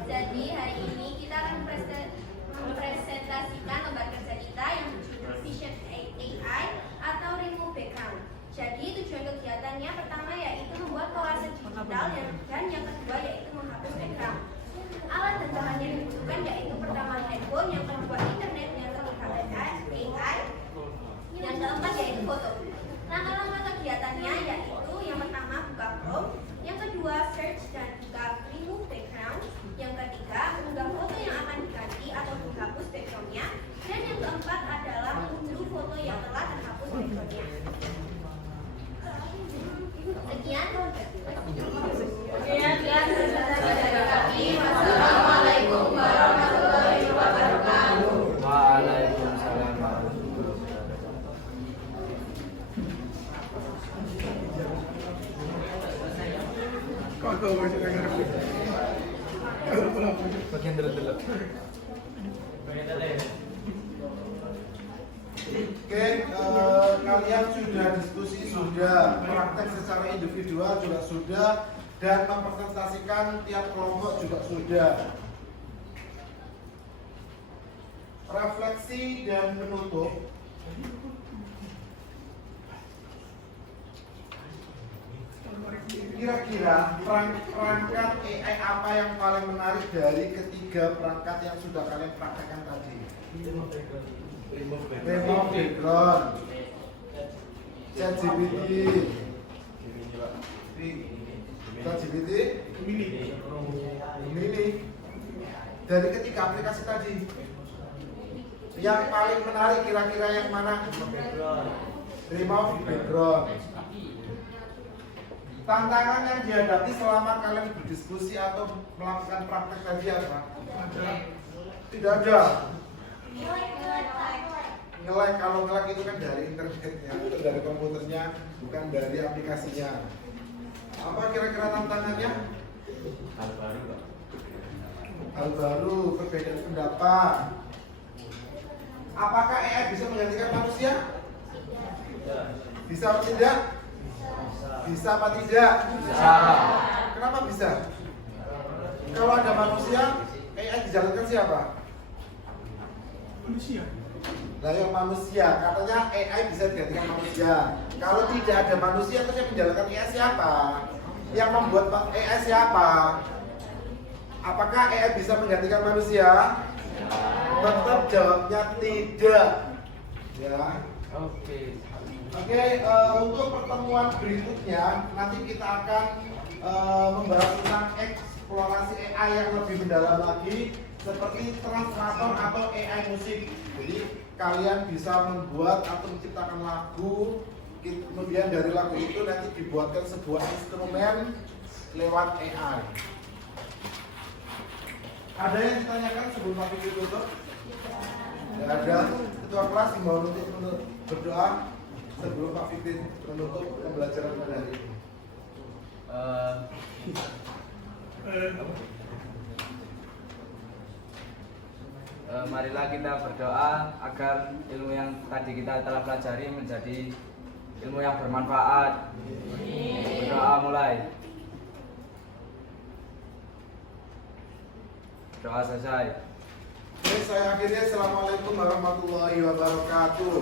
Jadi hari ini kita akan mempresentasikan lembar kerja kita yang berjudul Vision AI atau Remove Background. Jadi tujuan kegiatannya pertama yaitu membuat kolase digital dan yang kedua yaitu menghapus background. Alat dan bahan yang dibutuhkan yaitu pertama handphone, yang kedua internet, yang ketiga AI, yang keempat yaitu foto. Langkah-langkah kegiatannya yaitu yang pertama buka Chrome, yang kedua search dan buka remove background, yang ketiga mengunggah foto yang akan diganti atau dihapus backgroundnya, dan yang keempat adalah mengunduh foto yang telah terhapus backgroundnya. Sekian presentasi dari kami. Wassalamualaikum warahmatullahi wabarakatuh. Waalaikumsalam warahmatullahi Kau baca dengar. bagian dulu. Oke, kalian sudah diskusi, sudah praktek secara individual juga sudah, dan mempresentasikan tiap kelompok juga sudah. Refleksi dan menutup. Kira-kira perangkat AI apa yang paling menarik dari ketiga perangkat yang sudah kalian praktekkan tadi? Remove background, ChatGPT, ini dari ketiga aplikasi tadi, yang paling menarik kira-kira yang mana? Remove background. Tantangan yang dihadapi selama kalian berdiskusi atau melakukan praktek tadi apa? Tidak ada. Nge-lag, kalau nge-lag itu kan dari internetnya, itu dari komputernya, bukan dari aplikasinya. Apa kira-kira tantangannya? Hal baru, perbedaan pendapat. Apakah AI bisa menggantikan manusia? Bisa atau tidak? Bisa apa tidak? Bisa. Kenapa bisa? Kalau ada manusia, AI dijalankan siapa? Manusia. Lah yang manusia, katanya AI bisa digantikan manusia. Kalau tidak ada manusia, terus yang menjalankan AI siapa? Yang membuat AI siapa? Apakah AI bisa menggantikan manusia? Tetap jawabnya tidak. Ya. Oke. Oke, untuk pertemuan berikutnya nanti kita akan membahas tentang eksplorasi AI yang lebih mendalam lagi, seperti translator atau AI musik. Jadi kalian bisa membuat atau menciptakan lagu, kemudian dari lagu itu nanti dibuatkan sebuah instrumen lewat AI. Ada yang ditanyakan sebelum Pak Fikri tutup? Tidak ada. Ketua kelas himbauan untuk berdoa sebelum Pak Fikri menutup pembelajaran pada hari ini. Marilah kita berdoa agar ilmu yang tadi kita telah pelajari menjadi ilmu yang bermanfaat. Berdoa mulai. Doa selesai. Oke, saya akhiri. Assalamualaikum warahmatullahi wabarakatuh.